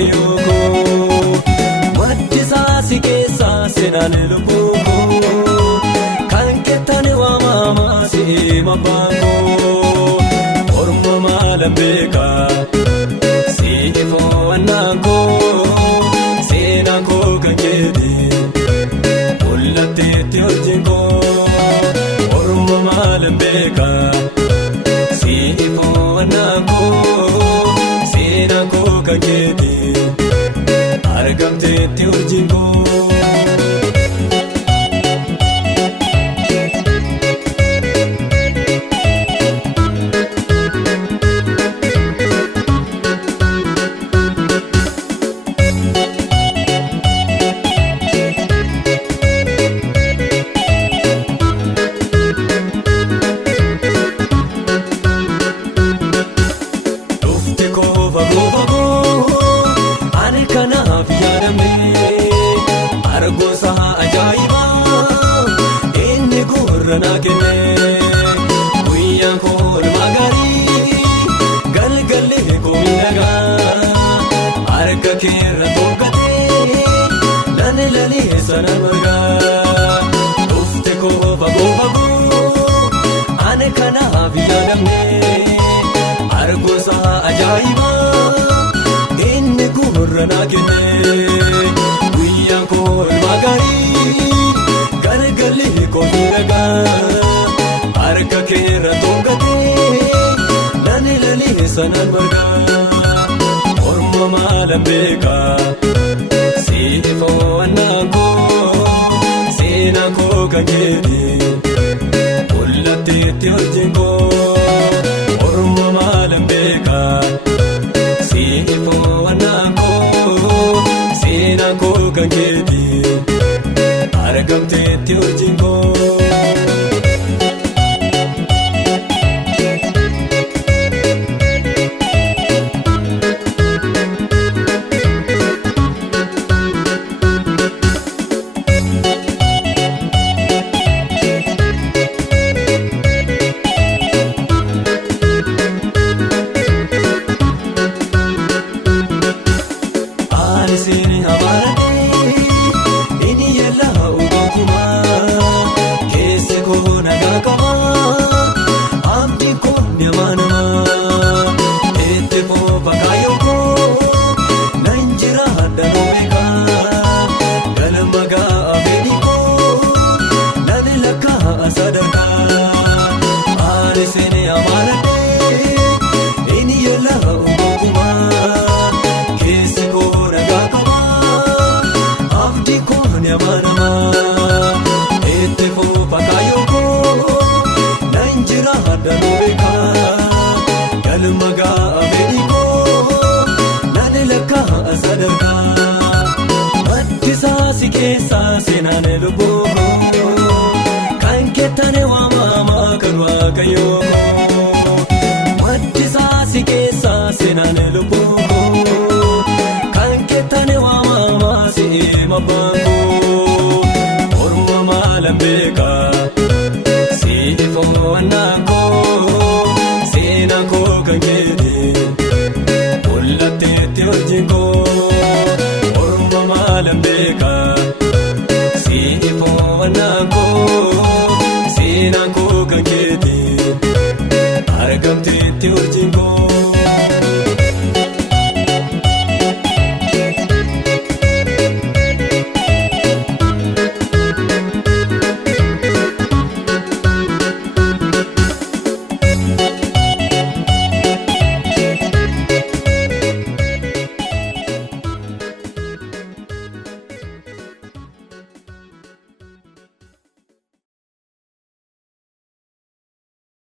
waaqayyoo koo. Maddisaa si keessaa seenaan lubbuu koo. Kan keettani waamamaa si mabbaan koo. Orma maalan beekaa si ifoowwannaan koo. Seenaan koo kan keeti mul'atteetti hojiin koo. Orma maalan beekaa si ifoowwannaan koo. Seenaan koo kan keeti argamteetti hojiin koo. Argoosa ajaa'ibaa inni gurra kenne guyyaan koo olmaa gaarii galgalee koo miidhagaa harka keerra tolgatee lalee sana margaa dhufte koo fagoo ani kanaaf yaadamne argoosa ajaa'ibaa inni gurra kenne. Guyyaan koo olmaa gaarii galgalee koo miidhagaa harka keerra tolgatee lalee sana margaa. Orma maalan beekaa si ifoowwannaan koo. Seenaan koo kan keeti mul'atteetti hojiin koo. Orma maalan beekaa si ifoowwannaan koo. Seenaan koo kan keeti argamteetti hojiin koo. Seeni amaaranii inni yaalaa uumakumaa keessa koo nagaa qabaa abdii koo namaa itti foofa kaayoo koo nan jira danuu beekaa galma ga'a fedhii koo nani lakkaa sadarkaa. Ani seeni amaaranii inni yaalaa uumakumaa keessa koo. Itti foofa kaayoo koo nan jira danuu beekaa galma ga'a fedhii koo nani lakkaa sadarkaa. Maddisaa si keessaa seenaan lubbuu koo. Kan keettani waamamaa kan waaqayyoo koo. Maddisaa si keessaa seenaan lubbuu koo. Kan keettani waamamaa si mabbaan koo. Orma maalan beekaa si ifoowwannaan koo. Seenaan koo kan keeti mul'atteetti hojiin koo. Orma maalan beekaa si ifoowwannaan koo. Seenaan koo kan keeti argamteetti.